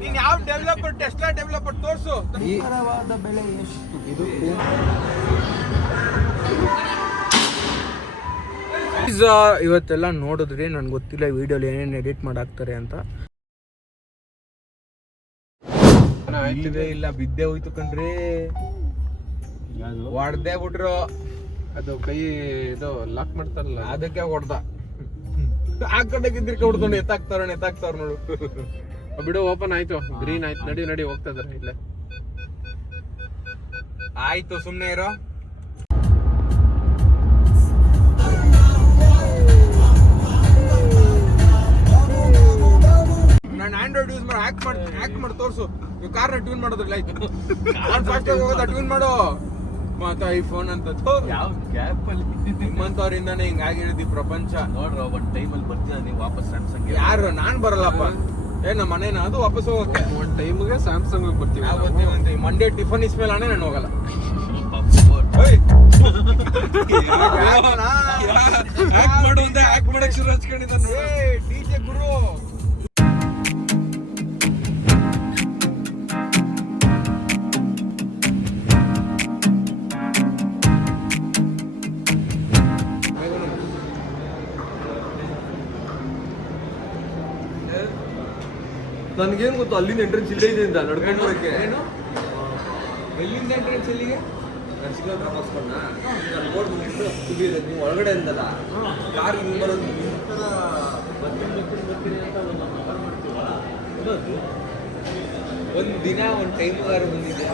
ನೀನ್ ಯಾವ developer Tesla developer ತೋರ್ಸು. ನಿಖರವಾದ ಬೆಲೆ ಎಷ್ಟು? ಇದು ಇವತ್ತೆಲ್ಲ ನೋಡಿದ್ರಿ, ನನ್ಗೆ ಗೊತ್ತಿಲ್ಲ ವಿಡಿಯೋಲಿ ಏನೇನು ಎಡಿಟ್ ಮಾಡಾಕ್ತಾರೆ ಅಂತ. ಆಯ್ತಿದೆ ಇಲ್ಲ ಬಿದ್ದೆ ಹೋಯ್ತು ಕಣ್ರಿ, ಹೊಡ್ದೇ ಬಿಟ್ರು. ಅದು ಕೈ ಇದು ಲಾಕ್ ಮಾಡ್ತಾರಲ್ಲ ಅದಕ್ಕೆ ಹೊಡ್ದ. ಆ ಕಡೆ ಇದ್ರಿಗೆ ಹೊಡ್ಕೊಂಡು ಎತ್ತಾಕ್ತಾರ ನೋಡು. ಬಿಡು, ಓಪನ್ ಆಯ್ತು, ಗ್ರೀನ್ ಆಯ್ತು. ನಡಿ ಹೋಗ್ತಾ ಇದಾರೆ ಇಲ್ಲೇ. ಆಯ್ತು ಸುಮ್ನೆ ಇರೋ. ನಾನು ಆಂಡ್ರಾಯ್ಡ್ ಯೂಸ್ ಮಾಡಿ ಹ್ಯಾಕ್ ಮಾಡಿ ತೋರ್ಸು. ನೀವು ಕಾರ್ನ ಟ್ಯೂನ್ ಮಾಡೋದ್ರಲ್ಲ ಆಯ್ತು. ನಾನು ಫಾಸ್ಟ್ ಆಗಿ ಹೋಗೋದ ಟ್ಯೂನ್ ಮಾಡು. ಮತ್ತೆ ಐಫೋನ್ ಅಂತ ಯಾವ ಗ್ಯಾಪ್ ಅಲ್ಲಿ ನಿಮ್ಮಂತವ್ರಿಂದಾನೆ ಹಿಂಗಾಗಿರೋದು ಈ ಪ್ರಪಂಚ. ನೋಡ್ರ ಒಂದ್ ಟೈಮಲ್ಲಿ ಬರ್ತೀರ ನೀವು ವಾಪಸ್ ಸ್ಯಾಮ್ಸಂಗ್. ಯಾರು ನಾನ್ ಬರಲ್ಲಪ್ಪ. ನಮ್ಮ ಮನೇನ ಅದು ವಾಪಸ್ ಹೋಗಕ್ಕೆ. ಒಂದ್ ಟೈಮ್ಗೆ ಸ್ಯಾಮ್ಸಂಗ್ ಬರ್ತೀವಿ. ನಾವು ಬರ್ತೀವಿ ಮಂಡೇ ಟಿಫನ್ ಇಸ್ಮೇಲೆ ನಾನು ಹೋಗಲ್ಲ. ಮಾಡಕ್ ಶುರು ಹಚ್ಕೊಂಡಿದ್ದಾನೆ ಡಿಜೆ ಗುರು. ನನ್ಗೇನ್ ಗೊತ್ತು ಅಲ್ಲಿಂದ ಎಂಟ್ರೆನ್ಸ್ ಇಲ್ಲೇ ಇದೆ ಅಂತ ನಡ್ಕೊಂಡು ಬರೋಕ್ಕೆ. ಎಲ್ಲಿಂದ ಎಂಟ್ರೆನ್ಸ್ ಎಲ್ಲಿಗೆ? ಸಿಗ್ನಲ್ ಕ್ರಾಸ್ ಮಾಡ್ಕೊಂಡ ನಾನು ರೋಡ್ ಮುಗಿಸ್ತು ಇದೆ. ನೀವು ಒಳಗಡೆ ಅಂದಲ್ಲ ಕಾರ್ ಹಿಂಗೆ ಬರೋದು ಬರ್ತೀನಿ ಅಂತ ಒಂದು ಕಾರ್ ಮಾಡ್ತೀವಲ್ಲ ಅದು ಒಂದು ದಿನ ಒಂದು ಟೈಮ್ ಬಂದಿದ್ದೆ.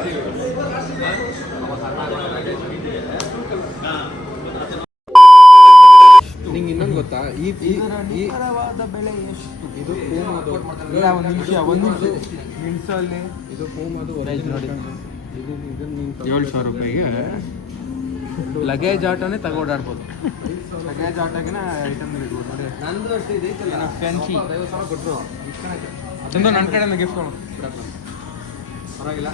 ನಿಂಗೆ ಇನ್ನೊಂದು ಗೊತ್ತಾ? ನಿಖರವಾದ ಬೆಲೆ ಎಷ್ಟು? ಇದು ಪೂಮಾದು. ಒಂದು ನಿಮಿಷ ನಿಲ್ಸಲ್ಲಿ ಇದು ಪೂಮಾದು ನೋಡಿ. ಇದು 7,000 ರೂಪಾಯಿಗೆ ಲಗೇಜ್ ಆಟೋನೇ ತಗೊಂಡಾಡ್ಬೋದು. ಲಗೇಜ್ ಆಟೋಗಿನ ಐಟಮ್ ಇರ್ಬೋದು ನೋಡಿ. ನಂದು ಅಷ್ಟೇ ಇದೆ ಫ್ಯಾನ್ಸಿ 50,000 ಕೊಟ್ಟರು. ಅದೊಂದು ನನ್ನ ಕಡೆಯಿಂದ ಗಿಫ್ಟ್ ಕೊಡು. ಪರವಾಗಿಲ್ಲ.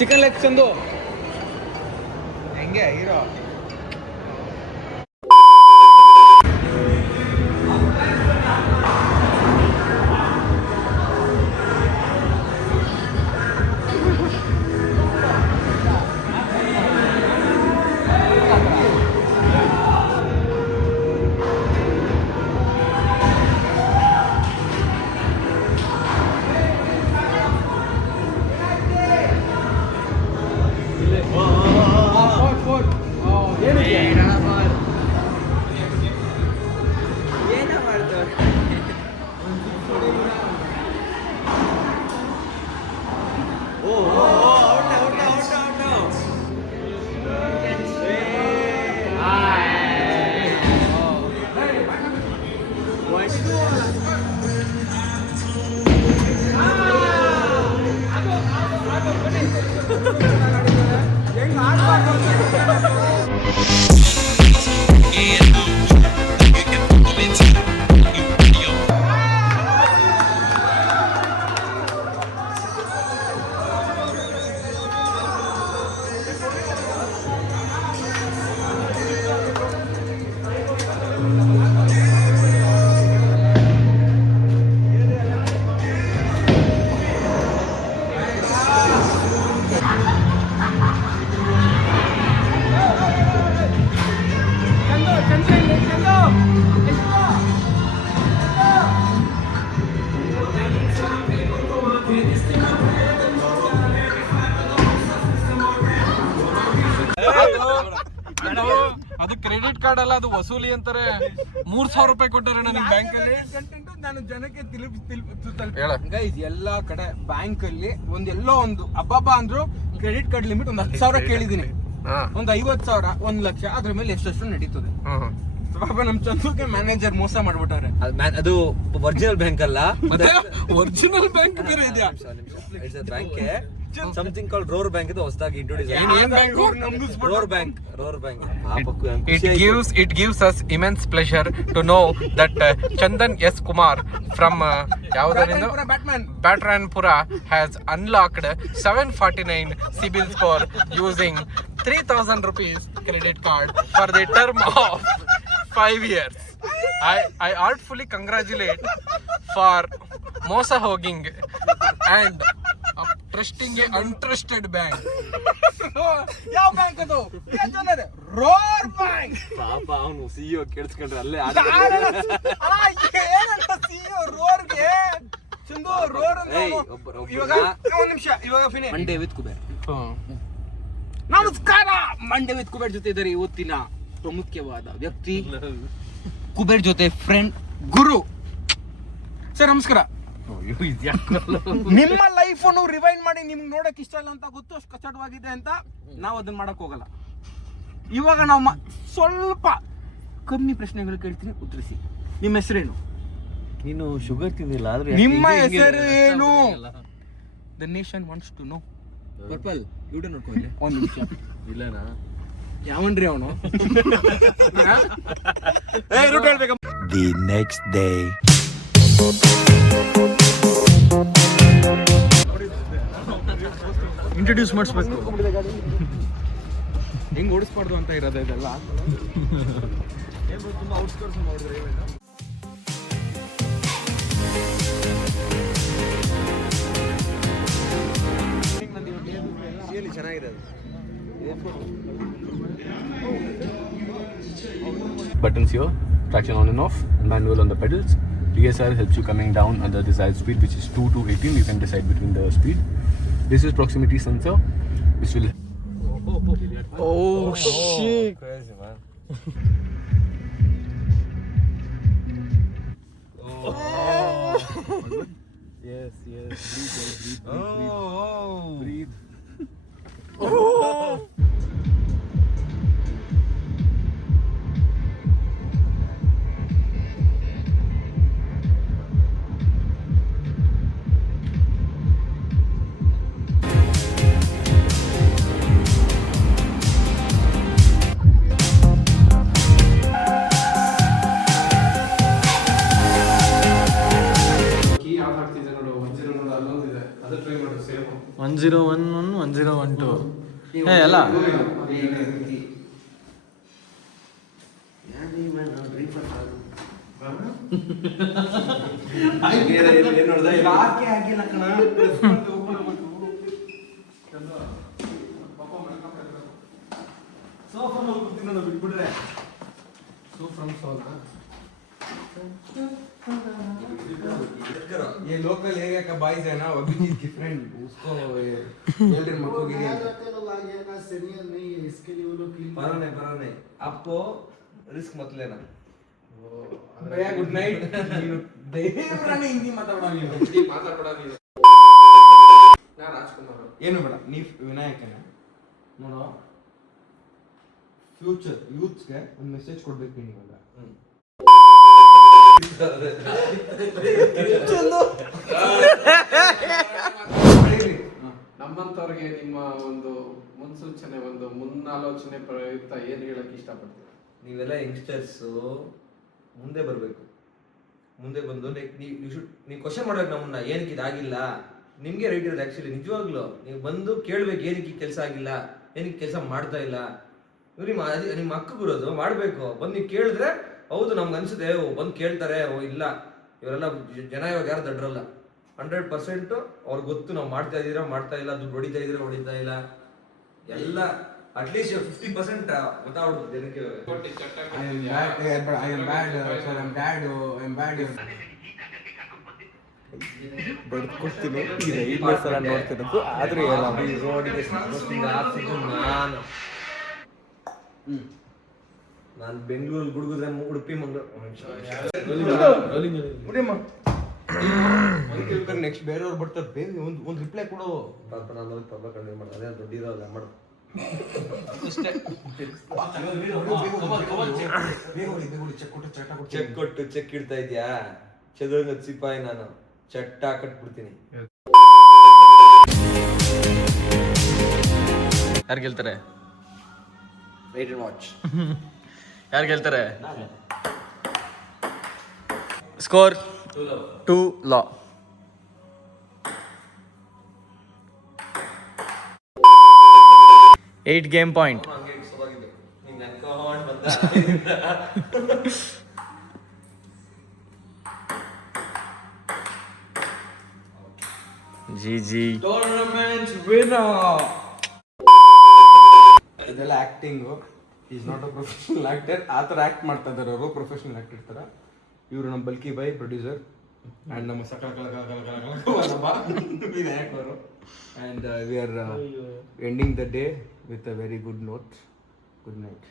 ಚಿಕನ್ ಲೆಗ್ ಚಂದು ಹೆಂಗೆ ಹೀರೋ. ಅದು ಕ್ರೆಡಿಟ್ ಕಾರ್ಡ್ ಅಲ್ಲ, ಅದು ವಸೂಲಿ ಅಂತಾರೆ. 3,000 ರೂಪಾಯಿ ಕೊಟ್ಟರೆ ನನಗೆ ಬ್ಯಾಂಕ್ ಅಲ್ಲಿ. ನಾನು ಜನಕ್ಕೆ ಗೈಸ್ ಎಲ್ಲಾ ಕಡೆ ಬ್ಯಾಂಕ್ ಅಲ್ಲಿ ಎಲ್ಲೋ ಒಂದು ಹಬ್ಬ ಅಂದ್ರು ಕ್ರೆಡಿಟ್ ಕಾರ್ಡ್ ಲಿಮಿಟ್ ಒಂದು 10,000 ಕೇಳಿದೀನಿ. ಒಂದು 50,000 1 ಲಕ್ಷ ಅದ್ರ ಮೇಲೆ ಎಷ್ಟು ನಡೀತದೆ. ಪಾಪ ನಮ್ ಚಂದ್ರಕ್ಕೆ ಮ್ಯಾನೇಜರ್ ಮೋಸ ಮಾಡ್ಬಿಟ್ಟಾರೆ. ಅದು ಒರಿಜಿನಲ್ ಬ್ಯಾಂಕ್ ಅಲ್ಲ, ಒರಿಜಿನಲ್ ಬ್ಯಾಂಕ್ ಬೇರೆ ಇದೆಯಾ? ಬ್ಯಾಂಕ್ ಸಮಥಿಂಗ್ ಕಾಲ್ಡ್ ರೋರ್ ಬ್ಯಾಂಕ್ ಇದು ಹೊಸದಾಗಿ introduce ರೋರ್ bank it gives us immense pleasure to know that Chandan S. Kumar from Batranpura has unlocked 749 CIBIL score using 3,000 rupees credit card for the term of 5 years. I artfully congratulate for Mosa Hogging and trusting a untrusted bank. ಯಾವ bank ಅದು ರೋರ್ bank. ಪಾಪ ಅವನು CEO ಕೇಳಿಸ್ಕೊಂಡ್ರೆ ಅಲ್ಲೇ ಏನಂತ CEO ರೋರ್ಗೆ Chandu ರೋರ್ ಇವಾಗ ಒಂದ್ ನಿಮಿಷ ಇವಾಗ ಫಿನಿ ಮಂಡೇ ವಿತ್ ಕುಬೇರ್. ನಮಸ್ಕಾರ. ಮಂಡೇ ವಿತ್ ಕುಬೇರ್ ಜೊತೆ ಇದ್ದಾರೆ ಇವತ್ತಿನ ಪ್ರಮುಖವಾದ ವ್ಯಕ್ತಿ ಕುಬೇರ್ ಜೊತೆ ಫ್ರೆಂಡ್ ಗುರು ಸರ್. ನಮಸ್ಕಾರ. ನಿಮ್ಮ ಲೈಫ್ ಅನ್ನು ರಿವೈಂಡ್ ಮಾಡಿ ನಿಮ್ಗೆ ನೋಡಕ್ ಇಷ್ಟ ಇಲ್ಲ ಅಂತ ಗೊತ್ತು, ಅಷ್ಟು ಕಚ್ಚಡವಾಗಿದೆ ಅಂತ ನಾವು ಅದನ್ನ ಮಾಡಕ್ ಹೋಗಲ್ಲ. ಇವಾಗ ನಾವು ಸ್ವಲ್ಪ ಕಮ್ಮಿ ಪ್ರಶ್ನೆಗಳು ಕೇಳ್ತೀನಿ, ಉತ್ತರಿಸಿ. ನಿಮ್ಮ ಹೆಸರೇನು? ನೀನು ಶುಗರ್ ತಿಂದಿಲ್ಲ ಆದ್ರೆ ನಿಮ್ಮ ಹೆಸರು ಏನು? The nation wants to know. Purple video ನೋಡ್ಕೊಳ್ಳಿ ಒಂದ್ ನಿಮಿಷ. ಇಲ್ಲನಾ ಯಾವನ್ರಿ ಅವನು? The next day. ಇಂಟ್ರೊಡ್ಯೂಸ್ ಮಾಡಿಸ್ಬೇಕು. ಹೆಂಗ್ ಓಡಿಸ್ಬಾರ್ದು ಅಂತ ಇರೋದು ಇದೆಲ್ಲ. ಚೆನ್ನಾಗಿದೆ. Buttons here, traction on and off, manual on the pedals. DSR helps you coming down at the desired speed, which is 2 to 18. You can decide between the speed. This is proximity sensor, which will. Oh shit! Crazy man. Yes. Breathe. Key ಯಾವ ಹಾಕ್ತಿದೆ ನೋಡು, 10 ನೋಡು, ಅಲ್ಲೊಂದಿದೆ, ಅದು try ಮಾಡು. Same 1011 1012 ಎಲ್ಲ ಯಾಕೆ ಆಗಿಲ್ಲ ಕಣ? Sofa ಮೇಲೆ ಕೂತ್ಕೊಂಡು ನಾವು ಬಿಟ್ಬಿಟ್ರೆ ये लोकल एरिया का बॉयज है ना, अभिजीत की फ्रेंड, उसको एल्डर मक्को गिरी परवाने आपको रिस्क मत लेना. भैया गुड नाइट. ದೇವರನ್ನ ಹಿಂದಿ ಮಾತಾಡೋಣ ನೀನು. ನಾ ರಾಜ್ಕುಮಾರ್. ಏನು ಬೇಡ, ನೀ ವಿನಾಯಕನ ನೋಡು. ಫ್ಯೂಚರ್ ಯೂತ್ಸ್ಗೆ ಒಂದು ಮೆಸೇಜ್ ಕೊಡ್ಬೇಕು ನೀನು ಇವಾಗ. ನಮ್ಮಂತವ್ರಿಗೆ ನಿಮ್ಮ ಒಂದು ಮುನ್ಸೂಚನೆ, ಒಂದು ಮುನ್ನಾಲೋಚನೆ ಪ್ರಯುಕ್ತ ಏನ್ ಹೇಳಕ್ ಇಷ್ಟಪಡ್ತೀವಿ? ನೀವೆಲ್ಲ ಯಂಗ್ಸ್ಟರ್ಸ್ ಮುಂದೆ ಬರಬೇಕು. ಮುಂದೆ ಬಂದು ನೀವು ಕ್ವಶನ್ ಮಾಡ್ಬೇಕು ನಮ್ಮನ್ನ, ಏನಕ್ಕೆ ಇದಾಗಿಲ್ಲ. ನಿಮ್ಗೆ ರೈಟ್ ಇರೋದು ಆಕ್ಚುಲಿ. ನಿಜವಾಗ್ಲು ನೀವು ಬಂದು ಕೇಳ್ಬೇಕು, ಏನಕ್ಕೆ ಕೆಲಸ ಆಗಿಲ್ಲ, ಏನಕ್ಕೆ ಕೆಲಸ ಮಾಡ್ತಾ ಇಲ್ಲ. ನಿಮ್ಮ ಅಕ್ಕ ಬರೋದು ಮಾಡ್ಬೇಕು. ಬಂದು ನೀವು ಕೇಳಿದ್ರೆ ಹೌದು ನಮ್ಗೆ ಅನ್ಸುತ್ತೆ, ಬಂದು ಕೇಳ್ತಾರೆ, ಇಲ್ಲ ಇವರೆಲ್ಲ ಜನ ಇವಾಗ ಯಾರು ದಡ್ರಲ್ಲ. 100% ಅವ್ರಿಗೆ ಗೊತ್ತು ನಾವು ಮಾಡ್ತಾ ಇದ್ದೀರಾ, ಮಾಡ್ತಾ ಇಲ್ಲ, ದುಡ್ಡು ಹೊಡಿತಾ ಇದ್ದೀರಾ, ಹೊಡಿತಾ ಇಲ್ಲ, ಎಲ್ಲ ಅಟ್ಲೀಸ್ಟ್ 50% ಗೊತ್ತಾಗ್ಬಿಡುತ್ತೆ ಜನಕ್ಕೆ. ಬಡ್ಕೊಡ್ತೀನಿ ಈ ರೈಡ್ನೆಸ್ ಎಲ್ಲ ನೋಡ್ತಿರೋದು. ಆದ್ರೂ ನಾನು ಬೆಂಗಳೂರು ಗುಡುಗುದ್ರೆ ಉಡುಪಿ ನೆಕ್ಸ್ಟ್ ಬೇರೆಯವ್ರು ಬರ್ತಾರೆ, ಬೇಗ ಒಂದು ರಿಪ್ಲೈ ಕೊಡು. ಪಾಪ ನಾನು ಪಾಪ ಕಂಡು ಮಾಡೋದು ಅದೇ ದೊಡ್ಡ ಇರೋಲ್ಲ ಮಾಡೋದು. ಚೆಕ್ ಕೊಟ್ಟು ಚೆಕ್ ಇಡ್ತಾ ಇದ್ಯಾ? ಚದುರಂಗ ಸಿಪಾಯಿ ನಾನು, ಚಟ್ಟ ಕಟ್ಬಿಡ್ತೀನಿ. ಯಾರು ಗೆಲ್ತಾರೆ? Wait and watch. ಯಾರು ಗೆಲ್ತಾರೆ? ಸ್ಕೋರ್ 2-0. At game point. ಜಿ ಟೂರ್ನಮೆಂಟ್ ವಿನ್ನರ್. ಇದೆಲ್ಲ acting. Is not a professional actor. ಆ ಥರ ಆ್ಯಕ್ಟ್ ಮಾಡ್ತಾ ಇದ್ದಾರೆ ಅವರು, ಪ್ರೊಫೆಷನಲ್ ಆಕ್ಟರ್ ಥರ. ಇವರು ನಮ್ಮ ಬಲ್ಕಿ ಬಾಯ್ ಪ್ರೊಡ್ಯೂಸರ್ ಆ್ಯಂಡ್ ನಮ್ಮ ವಿನಾಯಕವರು. And we are ending the day with a very good note. Good night.